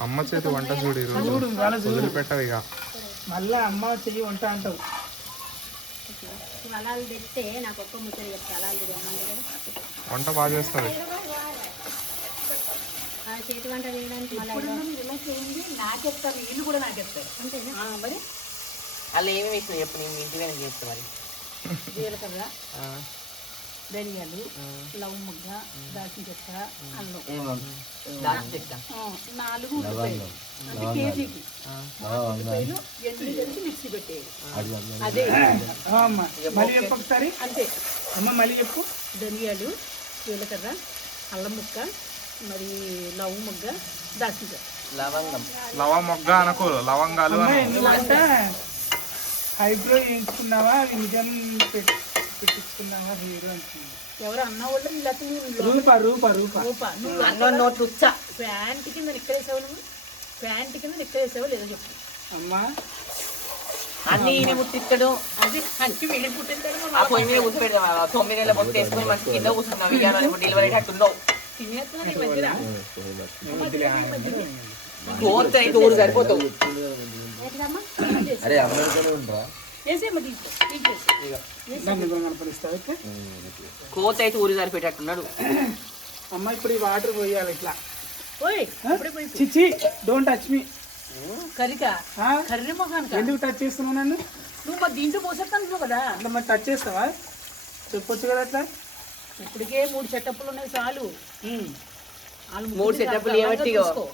అమ్మ చేతి వంట చూడు చూడు వదిలిపెట్టవు ఇక. మళ్ళా అమ్మ చెయ్యి వంట అంటావు. కదా. వంట బాగా చేస్తుంది ఆ చేతి వంట చేయడానికి మళ్ళీ ఇలా చేయండి నాకు చెప్తారు వీళ్ళు కూడా నాకు చెప్తారు. అంతేనా? ఆ, మరి? అలా ఏమి వేసిన చెప్పు నేను ఇంటికి చెప్తా మరి? జీలకర్ర. ఆ, ధనియాలు లవ్ ముగ్గ దాల్చిన చెక్క అల్లం. నాలుగు ఉల్లిపాయలు. అంటే కేజీకి. ఉల్లిపాయలు ఎన్ని కలిసి మిక్సీ పెట్టేది అదే మళ్ళీ చెప్పు ఒకసారి. అంతే. అమ్మ మళ్ళీ చెప్పు. ధనియాలు జీలకర్ర అల్లం ముక్క మరి లవ్ ముగ్గ దాల్చిన చెక్క. లవంగం. లవ మొగ్గ అనుకో లవంగాలు ఎందుకంటే హైబ్రో చేయించుకున్నావా? అవి నిజం పెట్- పెట్టించుకున్నావా హీరో అంటున్నావు ఎవరు అన్న వాళ్ళు లేకపోతే నువ్వు రూపా రూపా రూపా రూప. నువ్వు అన్న నోట్లు ఉచ్చా ప్యాంట్ కింద నువ్వు? ప్యాంట్ కింద నిక్కరేసావు లేదో చెప్పు. అమ్మా. అన్ని ఈయన ముట్టిస్తాడు అది వేడి పుట్టింటాడు ఆ పొయ్యి మీద తొమ్మిది నెలల వేసుకొని మంచి కింద డెలివరీ అట్టుందో. ఈ మధ్యన? ఊరు సరిపోతావు. అరే ఉండరా. కోత అయితే ఊరు సరిపోయేటట్టున్నాడు అమ్మ ఇప్పుడు ఈ వాటర్ పోయాలి ఇట్లా. ఓయ్ ఇప్పుడే పోయి చిచ్చి డోంట్ టచ్ మీ కరికా కర్రీ మొహానికా? ఎందుకు టచ్ చేస్తున్నావు నన్ను? నువ్వు మరి దీంట్లో పోసేస్తాను కదా. అట్లా మరి టచ్ చేస్తావా? చెప్పొచ్చు కదా అట్లా? ఇప్పటికే మూడు సెటప్లు ఉన్నాయి చాలు. మూడు సెటప్లు ఏమట్టి.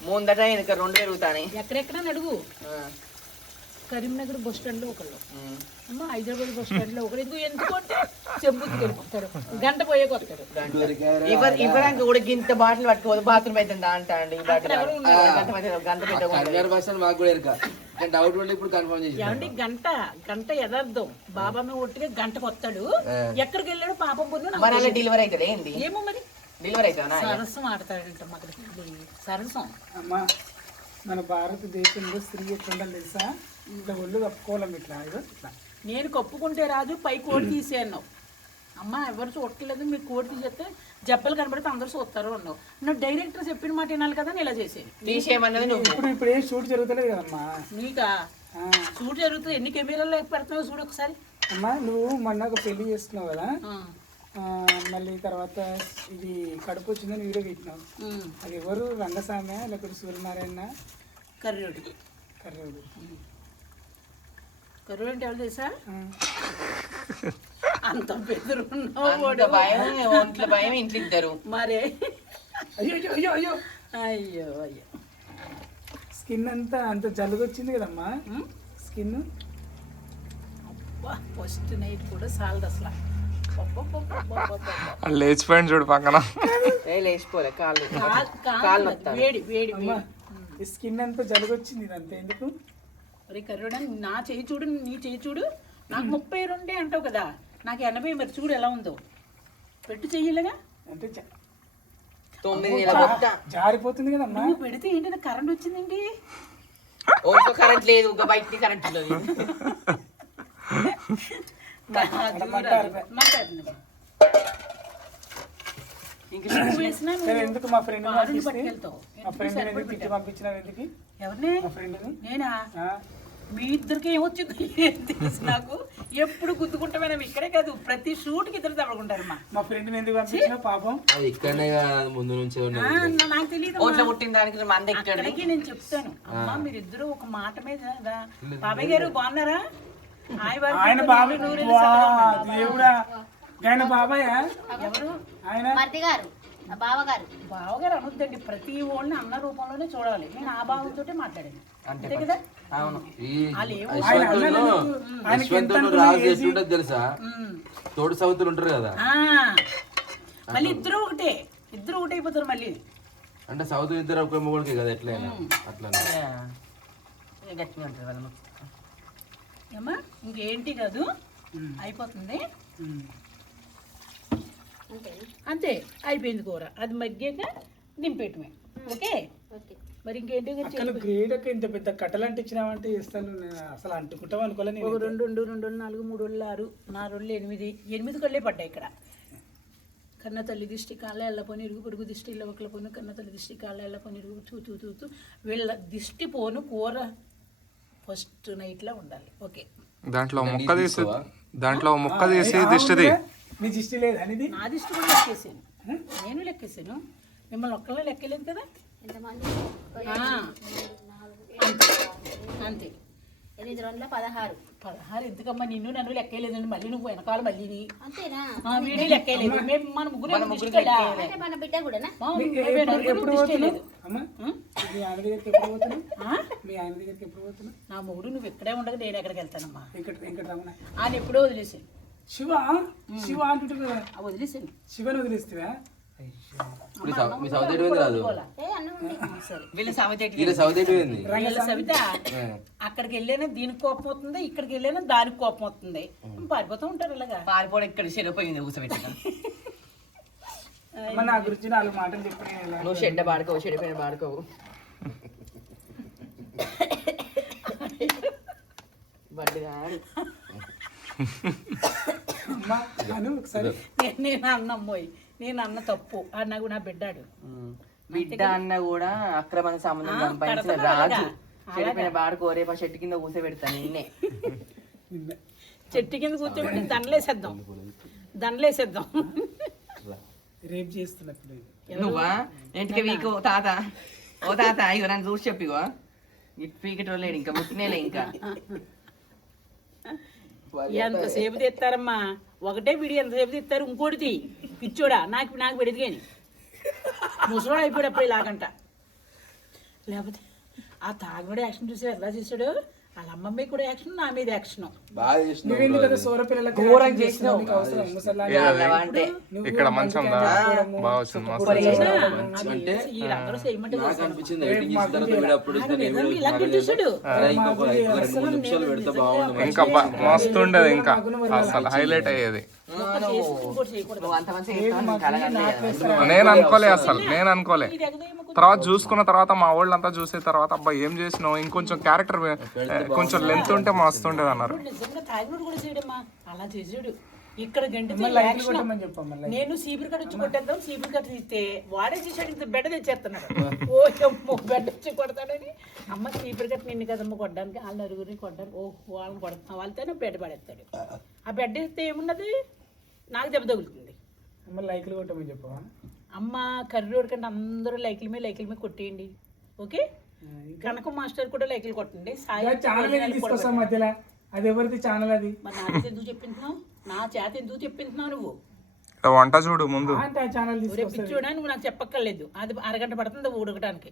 ముందట వెనక రెండు పెరుగుతాయి ఎక్కడెక్కడ అడుగు. కరీంనగర్ బస్ స్టాండ్లో ఒకళ్ళు అమ్మ హైదరాబాద్ బస్ స్టాండ్లో ఒకరు ఎందుకు? ఎందుకంటే చెంబుకి వెళ్ళిపోతారు గంట పోయే కొడతారు. ఇవ్వరు ఇవ్వడానికి కూడా గింత బాటిల్ పట్టుకోదు బాత్రూమ్ అయితే అంట అండి గంట గంట మాకు డౌట్ ఇప్పుడు కన్ఫర్మ్ చేసి ఏమండి గంట గంట యథార్థం బాబామ్మ ఒట్టిగా గంటకు వస్తాడు. ఎక్కడికి వెళ్ళాడు? పాపం మరి అలా డెలివరీ అవుతుంది ఏంది? ఏమో మరి? డెలివరీ అవుతుందా సరసం ఆడతాడంట మగడి సరసం. అమ్మ మన భారతదేశంలో స్త్రీ ఎట్లుండాలి తెలుసా? ఇట్లా ఒళ్ళు కప్పుకోవాలి ఇట్లా ఇదో ఇట్లా. నేను కప్పుకుంటే రాజు పై కోడి తీసేయన్నావు అమ్మ ఎవరు చూడట్లేదు మీకు కోడి తీసేస్తే జబ్బలు కనబడితే అందరూ చూస్తారు అన్నావు. నువ్వు డైరెక్టర్ చెప్పిన మాట వినాలి కదా నేను ఇలా చేసేది. తీసేయమన్నది నువ్వు. ఇప్పుడు ఇప్పుడు ఏం షూట్ జరుగుతలేదు కదమ్మా? నీకా? ఆ, చూడు జరుగుతుంది ఎన్ని కెమెరాలు పెడుతున్నావు చూడు ఒకసారి. అమ్మా నువ్వు మొన్న ఒక పెళ్ళి చేసుకున్నావు కదా? ఆ, ఆ, మళ్ళీ తర్వాత ఇది కడుపు వచ్చిందని వీడియో పెట్టినావు అది ఎవరు? రంగస్వామి లేకపోతే సూర్యనారాయణ? కర్రోడి కర్రవుడు కర్రోడు అంటే ఎవరు తెలుసా? ఆ, అంత బెదురున్నావు అంత భయం ఒంట్లో భయం ఇంట్లో ఇద్దరు మరే. అయ్యో అయ్యో అయ్యో అయ్యో. అయ్యో అయ్యో. స్కిన్ అంతా అంత జలుగొచ్చింది కదమ్మా. స్కిన్? అబ్బా ఫస్ట్ నైట్ కూడా సాలదు అసలు. లేచిపోయింది చూడు పక్కన. ఏ లేచిపోలే కాళ్ళు కాళ్ళు. వేడి వేడి స్కిన్ అంతా జలుగొచ్చింది ఇదంతా ఎందుకు? ఒరే కర్రోడా నా చేయి చూడు నీ చేయి చూడు. నాకు ముప్పై రెండే అంటావు కదా. నాకు ఎనభై మరి చూడు ఎలా ఉందో. పెట్టు చెయ్యలేగా అంటే తొమ్మిది జారిపోతుంది కదమ్మా. నువ్వు పెడితే ఏంటి కరెంట్ వచ్చిందేంటి? ఒంట్లో కరెంట్ లేదు ఇంకా బయట కరెంట్ ఉన్నది మాట్లాడుతుంది ఇంకా నువ్వు వేసినా సరే ఎందుకు మా ఫ్రెండ్ మా ఫ్రెండ్ ఎందుకు పిచ్చి పంపించినావు ఎందుకు ఎవరిని? మా ఫ్రెండ్ని నేనా? మీ ఇద్దరికి ఏమొచ్చింది నాకు. ఎప్పుడు గుద్దుకుంటామే ఇక్కడే కాదు ప్రతి షూట్కి ఇద్దరు తప్పకుంటారమ్మా మా ఫ్రెండ్ని ఎందుకు పంపించినావు? పాపం. అది ఇక్కడనే కదా ముందు నుంచే నాకు తెలియదు ఒంట్లో పుట్టిన దానికి మంది ఎక్కడ అక్కడికి నేను చెప్తాను. అమ్మా మీరిద్దరు ఒక మాట మీద. బాబాయ్ గారు బాగున్నారా? ఆయన బాబాయ్ వా, దేవుడా. ఆయన బాబాయ్? ఎవరు? ఆయన? గారు బావగారు. బావగారు అనొద్దండి. ప్రతి ఓళ్ళని అన్న రూపంలోనే చూడాలి. నేను ఆ భావంతోటే మాట్లాడాను. అంతే అవును. ఈ యశ్వంతులు రాజు ఎట్లుంటది తెలుసా. తోడు సౌతులు ఉంటారు కదా? ఆ. మళ్ళీ ఇద్దరు ఒకటే. ఇద్దరు ఒకటే అయిపోతారు మళ్ళీ. అంటే సౌతులు ఇద్దరు ఒక మొగుడికి కదా ఎట్లయినా? అట్లా. ఏ గట్టిగా ఉంటుంది వాళ్ళ ముక్కు. ఏమ్మా ఇంకేంటి కాదు? అయిపోతుంది. అంతే. అయిపోయింది కూర. అది మగ్గాక నింపేయటమే ఓకే? ఓకే. మరి ఇంకేంటి గ్రేడ్ ఒక ఇంత పెద్ద కట్టలు అంటించినావంటే ఇస్తాను. నేను అసలు అంటుకుంటాం అనుకోలే నేను ఒక రెండు రెండు రెండు నాలుగు మూడు రోజులు ఆరు నాలుగు రోజులు ఎనిమిది ఎనిమిది కళ్ళే పడ్డాయి ఇక్కడ. కన్న తల్లి దిష్టి కాళ్ళ ఎళ్ళపోని ఇరుగు పొరుగు దిష్టి ఇళ్ళ ఒకళ్ళ పోను కన్న తల్లి దిష్టి కాళ్ళ ఎళ్ళపోని ఇరుగు తూ తూ తూ తూ. వీళ్ళ దిష్టి పోను కూర ఫస్ట్ నైట్లో ఉండాలి. ఓకే. దాంట్లో ముక్క తీసి దాంట్లో ముక్క తీసి దిష్టిది నీ దిష్టి లేదు అనేది? నా దిష్టి కూడా లెక్కేసాను. నేను లెక్కేసాను. మిమ్మల్ని ఒక్కళ్ళే లెక్కలేదు కదా? అంతే. ఎనిమిది రెండుల పదహారు. పదహారు ఎందుకమ్మా? నిన్ను నన్ను లెక్కలేదండి మళ్ళీ నువ్వు వెనకాల మళ్ళీ. అంతేనా? ఆ, వీడి లెక్కలేదు మేము మన ముగ్గురు మన బిడ్డ కూడానా? నీ- మేము ఎప్పుడు నలుగురు ఎప్పుడు దిష్టి పోతున్నావు? లేదు. అమ్మా మీ ఆయన దగ్గరికి ఎప్పుడు పోతున్నావు? ఆ? మీ ఆయన దగ్గరికి ఎప్పుడు పోతున్నావు? నా మొగుడు నువ్వు ఇక్కడే ఉండగా నేను ఎక్కడికి వెళ్తానమ్మా. ఆయన ఎప్పుడో వదిలేసాను శివ? శివ అంటుంటే కదా. ఆ వదిలేసాను శివని వదిలేస్తావా? మీ సౌత్ ఎటు పోయింది రాదు ఏ అన్నం ఉంది. సరే. వీళ్ళ సవతి వీళ్ళ సౌత్ ఎటు పోయింది? వీళ్ళ సవిత అక్కడికి వెళ్ళానా దీనికి కోపం అవుతుంది ఇక్కడికి వెళ్ళానా దానికి కోపం అవుతుంది పారిపోతూ ఉంటారు ఇలాగా. పారిపోవడం ఇక్కడ చెడిపోయింది కూర్చోబెట్టక అమ్మ నా గురించి నాలుగు మాటలు చెప్పి నువ్వు చెడ్డ పాడుకోవు పాడుకోవు. అమ్మా అను ఒకసారి. నేను నేను అన్న అమ్మోయ్ నేను అన్న తప్పు. ఆ నాకు నా బిడ్డాడు. బిడ్డ అన్న కూడా అక్రమ సంబంధం సంపాదించిన రాజు? చెడిపోయిన పాడుకో రేపు ఆ చెట్టు కింద కూర్చోబెడతాను నిన్నే. నిన్న. చెట్టు కింద కూర్చోబెట్టి దండలేసేద్దాం. దండలేసేద్దాం. రేపు చేస్తున్నప్పుడు. నువ్వా? ఇంటికి వీకు? తాత. ఓ తాత ఇగో నన్ను చూసి చెప్పిగో ఇటు పీకెట్ లేడు ఇంకా ముట్టినేలే ఇంకా. ఎంతసేపు తెస్తారమ్మా? ఒకటే వీడియో ఎంతసేపు తెస్తారు? ఇంకోటి తీ. పిచ్చోడా? నాకు నాకు పెడితే కానీ ముసలోడు అయిపోయాడు అప్పుడు ఇలాగంట. లేకపోతే ఆ తాగుడు యాక్షన్ చూసి ఎలా చేశాడు? వాళ్ళ అమ్మమ్మ కూడా యాక్షన్ నా మీద యాక్షన్. కదా సోర పిల్లలకి యాక్టింగ్ చేస్తున్నావు? నీకు అవసరం ముసలాగా అంటే నువ్వు ఇక్కడ మంచం బాగా వచ్చింది. అంటే వీళ్ళందరూ చేయమంటే నాకు అనిపించింది తర్వాత వీడు నేను ఇలా ఇంకొక రెండు నిమిషాలు పెడితే బాగుండు ఇంకా బా- మస్తు ఉండేది ఇంకా అసలు హైలైట్ అయ్యేది. నేను అనుకోలే అసలు నేను అనుకోలే. తర్వాత చూసుకున్న తర్వాత మా వాళ్ళంతా చూసిన తర్వాత అబ్బా ఏం చేసినావు? ఇంకొంచెం క్యారెక్టర్ కొంచెం లెంత్ ఉంటే మస్తు ఉండేది అన్నారు అలా చేసాడు ఇక్కడ గంట. నేను సీపురు కట్ట వచ్చి కొట్టేద్దాం. సీపురు కట్ట తీస్తే వాడే చేశాడు ఇంత బెడ్ తెచ్చేస్తున్నాడు. ఓ అమ్మో బెడ్ వచ్చి కొడతాడని. అమ్మ సీపురు కట్ట నిన్ను కదమ్మ కొట్టడానికి. వాళ్ళ నలుగురిని కొట్టడానికి. ఓ వాళ్ళని కొడతాం వాళ్ళతోనే బెడ్ పడేస్తాడు. ఆ బెడ్ ఇస్తే ఏమున్నది? నాకు దెబ్బ తగులుతుంది. అమ్మ లైట్లు కొట్టమని చెప్పవా అమ్మ కర్రీ కంటే అందరూ లైకుల మీద లైకుల మీద కొట్టేయండి. ఓకే? కనక మాస్టర్ కూడా లైకులు కొట్టండి. సాయి మధ్యలో? అది ఎవరిది ఛానల్ అది? మరి నా చేత ఎందుకు చెప్పింటున్నావు? నా చేత ఎందుకు చెప్పింటున్నావు నువ్వు? వంట చూడు ముందు. ఛానల్ తీసుకొస్తా పిచ్చోడా నువ్వు నాకు చెప్పక్కర్లేదు. అది అరగంట పడుతుంది ఉడకడానికి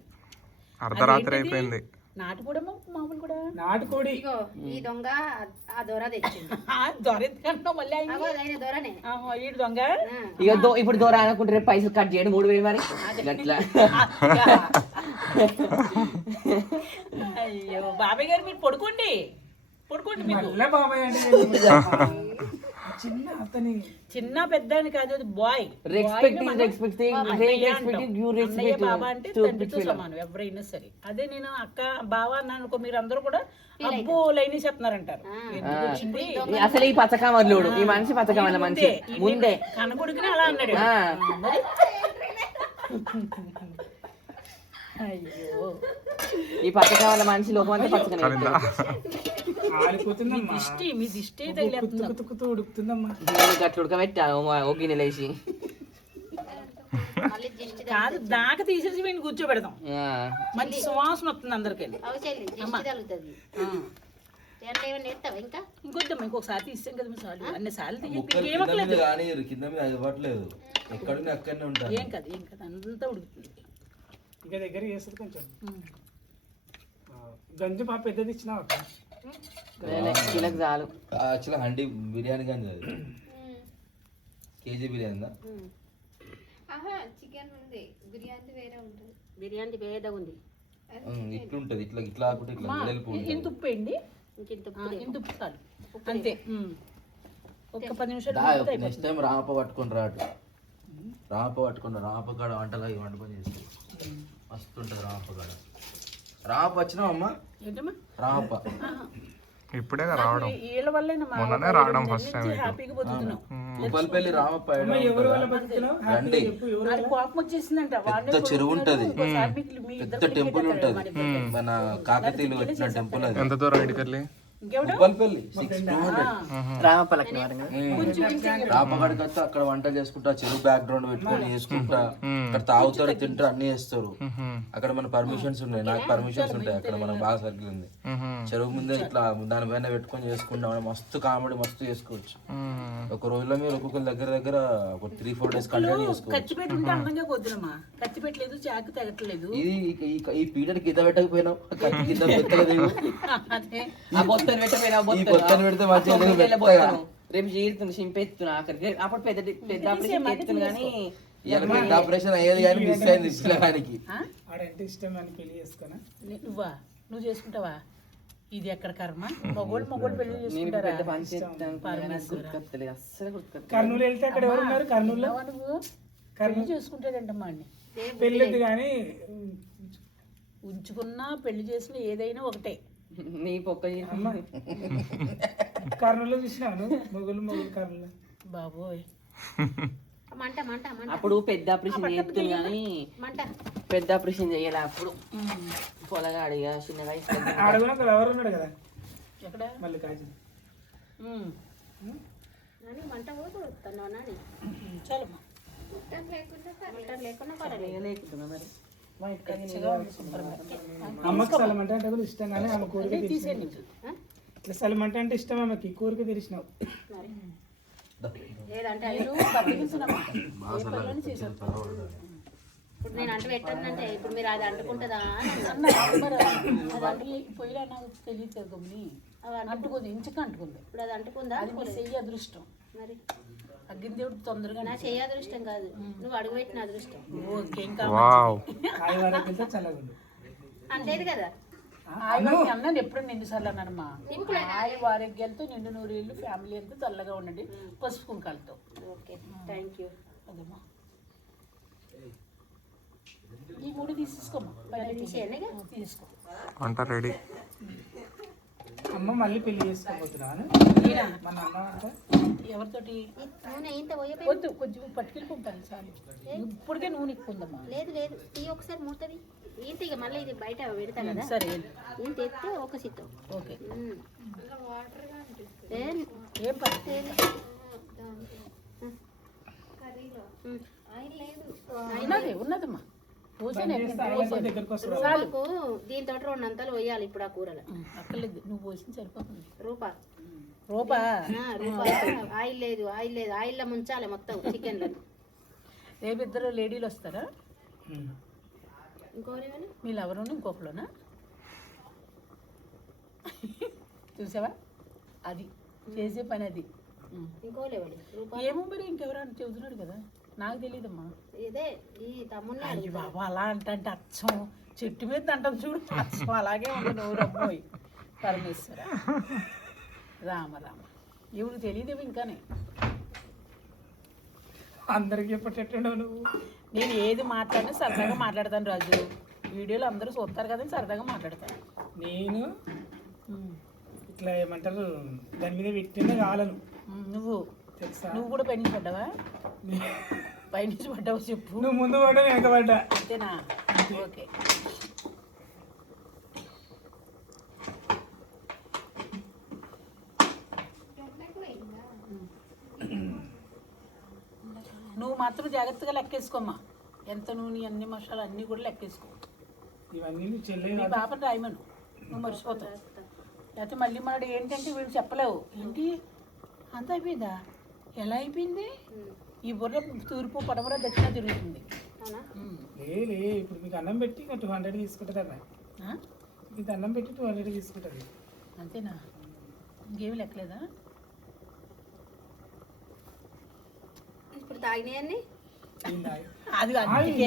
అర్ధరాత్రి అయిపోయింది. మామూలు కూడా? నాటుకోడి. ఇగో ఈ దొంగ ఆ దొర తెచ్చింది. ఆయన దొరనే. ఆహా, ఈడు దొంగ? ఇక దో ఇప్పుడు దూరం అనుకుంటే రేపు పైసలు కట్ చేయండి మూడు వేలు మరి. అట్లా అయ్యో బాబాయ్ గారు మీరు పడుకోండి. పడుకోండి బాబాయ్ అంటే చిన్న అతని చిన్న పెద్ద అని కాదు అది boy respect is respecting respecting you respect బాబా అంటే తండ్రితో సమానం ఎవరైనా సరే. అదే నేను అక్క బావ అన్నాను అనుకో మీరు అందరూ కూడా అబ్బో లైన్ చెప్తున్నారంటారు. అసలు ఈ పచ్చకామర్లుడు ఈ మనిషి పచ్చకామర్ల మనిషి ముందే కనకొడుకునే అలా అన్నాడు. అయ్యో. ఈ పచ్చకామర్ల మనిషి లోకం అంతా పచ్చకనే ఆడిపోతుందమ్మా దిష్టి మీ దిష్టి తగిలేస్తుంది? తుకుతూ ఉడుకుతుందమ్మా. దీన్ని గట్లు ఉడకబెట్టాను ఓ గిన్నె లేచి. మళ్ళీ దిష్టి కాదు దాకా తీసేసి వీడిని కూర్చోబెడదాం. ఆ. మంచి సువాసన వస్తుంది అందరికి అవి చెల్లి దిష్టి తగులుతుంది. ఎట్లా ఏమైనా ఎత్తావా ఇంకా? ఇంకొద్దాం ఇంకొకసారి తీసాం కదా మీ సార్లు అన్ని సార్లు ముక్కలు కింద ఏమక్కలేదు మీద కానీ కింద మీద ఇవ్వట్లేదు ఎక్కడున్నా అక్కడనే ఉంటాను ఏం కాదు ఏం కాదు. అంతా ఉడుకుతుంది. ఇంకా దగ్గర చేస్తుంది కొంచెం. గంజు పాప పెద్దది కిలోకి చాలు. యాక్చువల్గా హండీ బిర్యానీ కానీ అది కేజీ బిర్యానీ చికెన్ ఉంది. బిర్యానీ వేరే ఉంటుంది. బిర్యానీ పేద ఉంది. ఇట్లుంటది ఇట్లా ఇట్లా ఆకుంటే ఇట్లా ఇంత ఉప్పు వేయండి. ఇంక ఇంత ఉప్పు చాలు అంతే. ఒక్క పది నిమిషాలు నెక్స్ట్ టైం రాప పట్టుకొని రాటు. రాప పట్టుకుని రాప కాడ వంటగా ఈ వంట పని చేస్తుంది మస్తు ఉంటుంది రాప కాడ. రాప వచ్చినావు అమ్మా? ఏంటమ్మా? రాప. ఇప్పుడే రావడం. మొన్ననే రావడం ఫస్ట్ టైం ఉప్పల్పల్లి రామప్ప పెద్ద చెరువు ఉంటది. పెద్ద టెంపుల్ ఉంటది. మన కాకతీయులు పెట్టిన టెంపుల్ అది. ఎంత దూరం ఇటుకెళ్ళి వస్తే అక్కడ వంటలు చేసుకుంటా చెరువు బ్యాక్ గ్రౌండ్ పెట్టుకొని చేసుకుంటా. అక్కడ తాగుతారు తింటారు అన్ని చేస్తారు. అక్కడ మన పర్మిషన్స్ ఉన్నాయి. నాకు పర్మిషన్స్ ఉంటాయి అక్కడ. మనకు బాగా సర్కిల్ ఉంది. చెరువు ముందే ఇట్లా దానిపైన పెట్టుకొని చేసుకుంటాం. మనం మస్తు కామెడీ మస్తు చేసుకోవచ్చు. ఒక రోజులో మీరు ఒక్కొక్కరి దగ్గర దగ్గర ఒక త్రీ ఫోర్ డేస్ కంటిన్యూ చేసుకోవచ్చు. ఇది ఈ- పీరియడ్ కింద పెట్టకపోయినావు. కత్తి కింద పెట్టలేదు. బొత్తను పెట్టపోయినా ఈ బొత్తను. పెడితే మంచిగా. రేపు చీరుతుంది చింపేస్తున్నా ఆఖరికి అప్పుడు పెద్ద పెద్ద కానీ ఆపరేషన్ అయ్యేది కానీ మిస్ అయింది ఆడంటే ఇష్టం అని పెళ్ళి చేసుకున్నా నీ- నువ్వా? నువ్వు చేసుకుంటావా? ఇది ఎక్కడ కర్మ? మగోళ్ళు మగోళ్ళు పెళ్ళి చేసుకుంటారా? కర్నూలు వెళ్తే అక్కడ ఎవరు ఉన్నారు? ఉన్నావా నువ్వు? పెళ్ళి చేసుకుంటాడంటమ్మా అన్ని. పెళ్ళిది కానీ ఉంచుకున్నా పెళ్ళి చేసినా ఏదైనా ఒకటే. నీ పొక్క కర్నూలులో చూసినాను మొగులు మొగులు కర్నూలు బాబోయ్. మంట మంట మంట. అప్పుడు పెద్ద ఆపరేషన్ చేస్తుంది కానీ మంట. పెద్ద ఆపరేషన్ చేయాలి అప్పుడు. పొలగాడిగా ఆడ కూడా అక్కడ ఎవరు ఉన్నాడు కదా? ఎక్కడ? మళ్ళీ కాజు. నాని మంట పోతున్నావు నాని. చాలమ్మా. మంట లేకుండా పర్వాలేదు. లేకుతున్నా మరి. అమ్మకి స్థలం అంటే అంటే కూడా ఇష్టం కానీ ఆమె కోరిక తీసేయండి. ఇట్లా స్థలం అంటే అంటే ఇష్టం ఆమెకి కోరిక చేశాను ఇప్పుడు నేను అంట పెట్టానంటే ఇప్పుడు మీరు అది అంటుకుంటుందా అది అంటు పోయినా నాకు తెలియదు కదా గమ్ముని అంటుకుంది ఇంచుక అంటుకుంది. ఇప్పుడు అది అంటుకుందా? అది చెయ్యి అదృష్టం. మరి? అగ్గిన దేవుడు తొందరగా నా చెయ్యి అదృష్టం కాదు. నువ్వు అడుగుపెట్టిన అదృష్టం. ఓకే ఇంకా వావ్. అంతేది కదా. ఆయన అన్నాను ఎప్పుడు ఎన్నిసార్లు అన్నానమ్మా. ఆయ ఆరోగ్యాలతో నిండు నూరేళ్ళు ఫ్యామిలీ అంతా చల్లగా ఉండండి. పసుపు కుంకాలతో. Okay thank you. అదమ్మా. ఈ మూడు తీసేసుకోమ్మా. తీసుకో వంట రెడీ. అమ్మ మళ్ళీ పెళ్ళి చేసుకోబోతున్నాను. నేనా? మన అమ్మ అంటే? ఎవరితోటి? నూనె ఇంత వద్దు కొంచెం పట్టుకెళ్ళి పంపాలి చాలు ఇప్పటికే నూనె ఎక్కుందమ్మా లేదు లేదు. తీ ఒకసారి మూతది ఏంటి ఇక మళ్ళీ ఇది బయట పెడతా కదా. సరే ఇంత ఎత్తే ఒక సిద్ధం. ఓకే. ఏ? ఏం పని? ఉన్నది ఉన్నదమ్మా. నాకు దీంతో రెండు అంతలు పోయాలి ఇప్పుడు ఆ కూరలో. అక్కర్లేదు. నువ్వు పోసింది సరిపోతుంది. రూపా. రూపా? రూపా. ఆయిల్ లేదు ఆయిల్ లేదు. ఆయిల్లో ముంచాలి మొత్తం చికెన్లో. రేపు ఇద్దరు లేడీలు వస్తారా? ఇంకోరేమని మీ లవరును ఇంకొకరునా చూసావా? అది. చేసే పని అది. ఇంకోలేవాడి రూపా? ఏమో మరి ఇంకెవరైనా చెబుతున్నాడు కదా. నాకు తెలియదమ్మా ఇదే ఈ తమ్ముడిని అయ్యి బాబా అలా అంటే అచ్చం. చెట్టు మీద అంటాం చూడు అచ్చం. అలాగే ఉంది నోరు అమ్మోయ్ పరమేశ్వర. రామ రామ. ఇప్పుడు తెలియదేమో ఇంకానే. అందరికి చెప్పేటట్టున్నావు నువ్వు. నేను ఏది మాట్లాడినా సరదాగా మాట్లాడతాను రాజు. వీడియోలో అందరూ చూస్తారు కదా సరదాగా మాట్లాడతాను. నేను. ఇట్లా ఏమంటారు దాని మీద పెట్టిన కాలను నువ్వు. తెలుసా? నువ్వు కూడా పడ్డావా పైనుంచి పడ్డావు చెప్పు. నువ్వు ముందు పడ్డా నేను వెనక పడ్డా. అంతేనా? ఓకే. నువ్వు మాత్రం జాగ్రత్తగా లెక్కేసుకోమ్మా. ఎంత నూనె అన్ని మసాలా అన్నీ కూడా లెక్కేసుకో. ఇవన్నీ మీ పాపను రాయమను. నువ్వు మర్చిపోతావు. లేకపోతే మళ్ళీ మనడు ఏంటంటే వీళ్ళు చెప్పలేవు. ఏంటి? అంత అయిపోయిందా? ఎలా అయిపోయింది? ఈ బుర్ర తూర్పు పడమర దక్షిణ తిరుగుతుంది. అవునా? ఉమ్. లే లే ఇప్పుడు మీకు అన్నం పెట్టి ఇంకా టూ హండ్రెడ్ తీసుకుంటుంది అన్న ఆ? మీకు అన్నం పెట్టి టూ హండ్రెడ్ తీసుకుంటుంది అంతేనా? ఇంకేమి లెక్కలేదా? ఇప్పుడు తాగినాయన్ని ఏందా? అది అందుకే.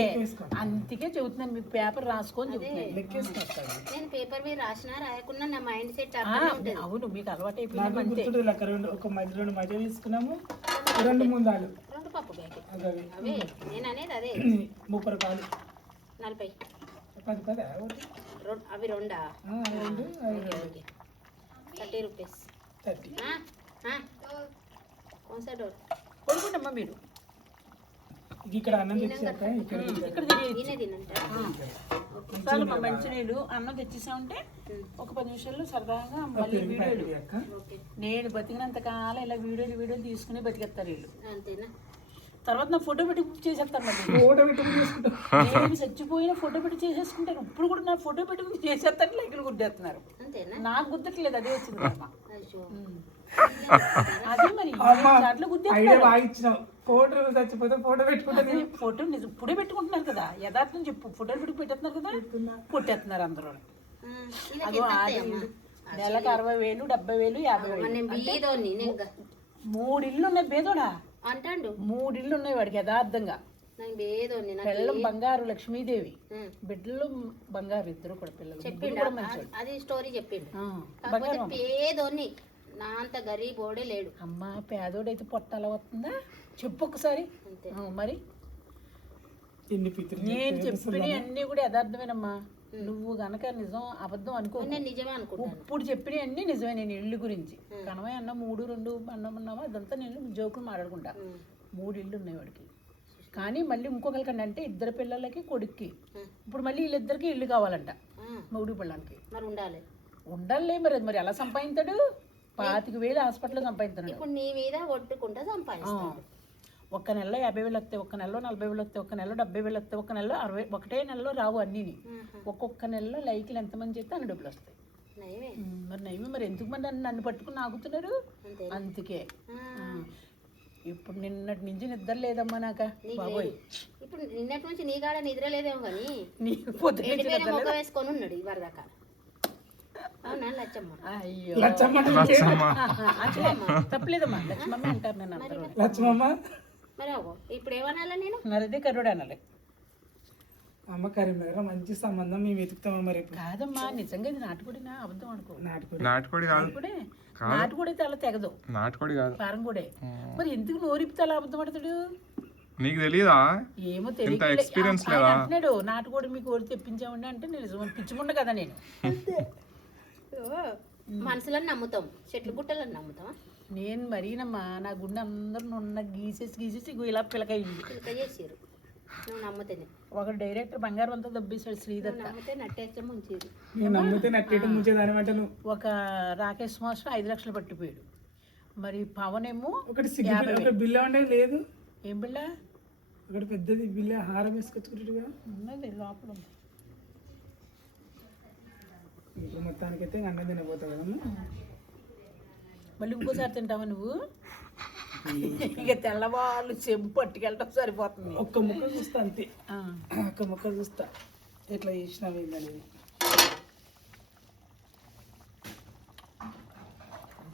అందుకే చెబుతున్నాను మీకు పేపర్ రాసుకొని చెబుతున్నాను. నేను పేపర్ మీద రాసినా రాయకుండా నా మైండ్ సెట్ అవును మీకు అలవాటు అయిపోయింది ఒక మధ్య రెండు మధ్య తీసుకున్నాము రెండు ముందాలు పప్పు నేను అనేది అదే. ముప్పై రూపాయలు. నలభై. పది పది అవి రెండా? Thirty rupees. థర్టీ. కొంచెం కొనుక్కుంటమ్మా మీరు? ఇక్కడ అన్నం ఇక్కడ మా మంచినీళ్ళు అన్నం తెచ్చేసా ఉంటే ఒక పది నిమిషాల్లో సరదాగా మళ్ళీ వీడియోలు. నేను బతికినంత కాలం ఇలా వీడియోలు వీడియోలు తీసుకుని బతికేస్తారు వీళ్ళు. అంతేనా? తర్వాత నా ఫోటో పెట్టి చేసేస్తారు మళ్ళీ. ఫోటో నేను చచ్చిపోయిన ఫోటో పెట్టి చేసేసుకుంటారు ఇప్పుడు కూడా నా ఫోటో పెట్టి చేసేస్తారు లైకులు గుద్దేస్తున్నారు అంతేనా? నాకు గుర్తట్లేదు అదే వచ్చింది అదే మరి దాంట్లో ఇచ్చినావు ఫోటో చచ్చిపోతే ఫోటో పెట్టుకుంటుంది అదే ఫోటో నిజం ఇప్పుడే పెట్టుకుంటున్నారు కదా. యథార్థం చెప్పు. ఫోటోలు పెట్టి పెట్టేస్తున్నారు కదా. కొట్టేస్తున్నారు అందరూ. అదో. నెలకు అరవై వేలు డెబ్బై వేలు యాభై వేలు. మూడు ఇల్లు ఉన్నాయి బేదోడా? అంటాండు? మూడు ఇల్లు ఉన్నాయి వాడికి యథార్థంగా. నేను బేదోని నాకు పిల్లలు బంగారు లక్ష్మీదేవి. బిడ్డలు బంగారు ఇద్దరు కూడా పిల్లలు చెప్పిండు. అది స్టోరీ చెప్పిండు. కాకపోతే పేదోని నా అంత గరీబోడే లేడు. అమ్మ పేదోడైతే పొట్ట అలా వస్తుందా? చెప్పు ఒకసారి. మరి? నేను చెప్పిన అన్ని కూడా యథార్థమేనమ్మా. నువ్వు గనక నిజం అబద్ధం అనుకో నిజమే అనుకుంటాను. ఇప్పుడు చెప్పిన అన్ని నిజమే నేను ఇల్లు గురించి. కనవే అన్న మూడు రెండు అన్నం అన్నామా అదంతా నేను జోకులు మాట్లాడుకుంటా. మూడు ఇల్లు ఉన్నాయి వాడికి. కానీ మళ్ళీ ఇంకొకరికండి అంటే ఇద్దరు పిల్లలకి కొడుక్కి. ఇప్పుడు మళ్ళీ వీళ్ళిద్దరికి ఇల్లు కావాలంట. మూడు పిల్లలకి మరి ఉండాలి. ఉండాలే మరి మరి. ఎలా సంపాదించాడు? పాతిక వేలు హాస్పిటల్లో సంపాదించాడు. ఇప్పుడు నీ మీద ఒట్టుకుంటా సంపాదిస్తాడు. ఒక్క నెలలో యాభై వేలు వస్తాయి ఒక్క నెలలో నలభై వేలు వస్తాయి ఒక్క నెలలో డెబ్బై వేలు వస్తాయి ఒక్క నెలలో అరవై ఒకటే నెలలో రావు అన్నీని. ఒక్కొక్క నెలలో లైక్లు ఎంతమంది చేస్తే అన్ని డబ్బులు వస్తాయి. మరి నయ్యి మరి ఎందుకు మరి నన్ను నన్ను పట్టుకుని ఆగుతున్నారు? అంతే. అందుకే. ఇప్పుడు నిన్నటి నుంచి నిద్ర లేదమ్మా నాక. బాబోయ్. ఇప్పుడు నిన్నటి నుంచి నీ కాడ నిద్ర లేదేమో కానీ నీ పొద్దు? వేసుకొని ఉన్నాడు ఇవరి దాకా. లచ్చమ్మ. తప్పలేదమ్మా. లక్ష్మమ్మ అంటారు నేను లక్ష్మమ్మ మరి ఇప్పుడు ఏమనాలా నేను? మరి అదే కరుడు అనాలి. అమ్మ కరీంనగర్ మంచి సంబంధం మేము వెతుకుతామా మరి కాదమ్మా నిజంగా ఇది నాటుకోడినా అబద్ధం అనుకో. నాటుకోడి. నాటుకోడి కాదు. నాటుకోడే? నాటుకోడి అయితే అలా తెగదు. నాటుకోడి కాదు. కారం కూడా మరి ఎందుకు నోరిపితే అలా అబద్ధం పడతాడు నీకు తెలియదా ఏమో ఇంత తెలియదు experience లేదా? అంటున్నాడు నాటుకోడి మీకు ఓడి తెప్పించామండి అంటే నేను నిజం పిచ్చిముండ కదా నేను. మనసులను నమ్ముతాం. చెట్లు గుట్టలను నమ్ముతాం నేను మరీనమ్మా నా గుండె అందరూ నున్న గీసేసి గీసేసి ఇలా పిలకయింది పిలక చేసిరు నువ్వు నమ్ముతేనే. ఒక డైరెక్టర్ బంగారం అంతా దబ్బేశాడు శ్రీదత్త. నమ్మితే నట్టేస్తే ముంచేది. నేను నమ్మితే నట్టేయటం నువ్వు. ఒక రాకేష్ మాస్టర్ ఐదు లక్షలు పట్టిపోయాడు. మరి పవన్ ఏమో ఒకటి సిగ్గు బిల్ల ఉండేది లేదు. ఏం బిళ్ళ ఒకటి పెద్దది బిల్ల హారం వేసుకొచ్చుకుంటుగా ఉన్నది లోపల ఉంది. ఇప్పుడు మొత్తానికైతే అన్నం తినబోతావు కదమ్మా. మళ్ళీ ఇంకోసారి తింటావా నువ్వు? ఇక తెల్లవాళ్ళు చెంపు పట్టుకెళ్ళటం సరిపోతుంది. ఒక్క ముక్క చూస్తా అంతే. ఒక్క ముక్క చూస్తా. ఎట్లా చేసినావు ఏందనేది